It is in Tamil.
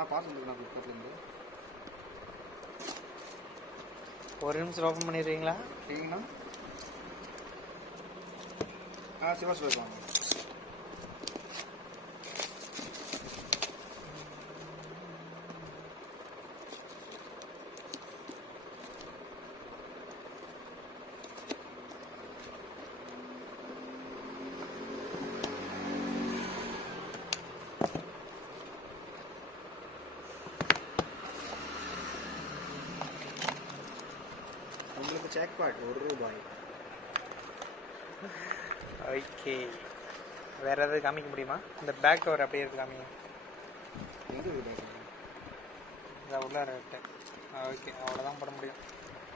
எல்லாம் பார்த்துட்டு நான் ஃப்ளிப்கார்ட்லேருந்து. ஒரு நிமிஷம் ஓப்பன் பண்ணிடுறீங்களா? சரிங்கண்ணா. சிவா சொல்லுவாங்க. உங்களுக்கு ஜாக்பாட் ₹1. ஓகே, வேற ஏதாவது காமிக்க முடியுமா? இந்த பேக் கவர் அப்படியே இருக்கு, காமிங்க. எங்கே பேக்? இதை உள்ளார விட்டேன். ஓகே, அவ்வளோதான் போட முடியும்.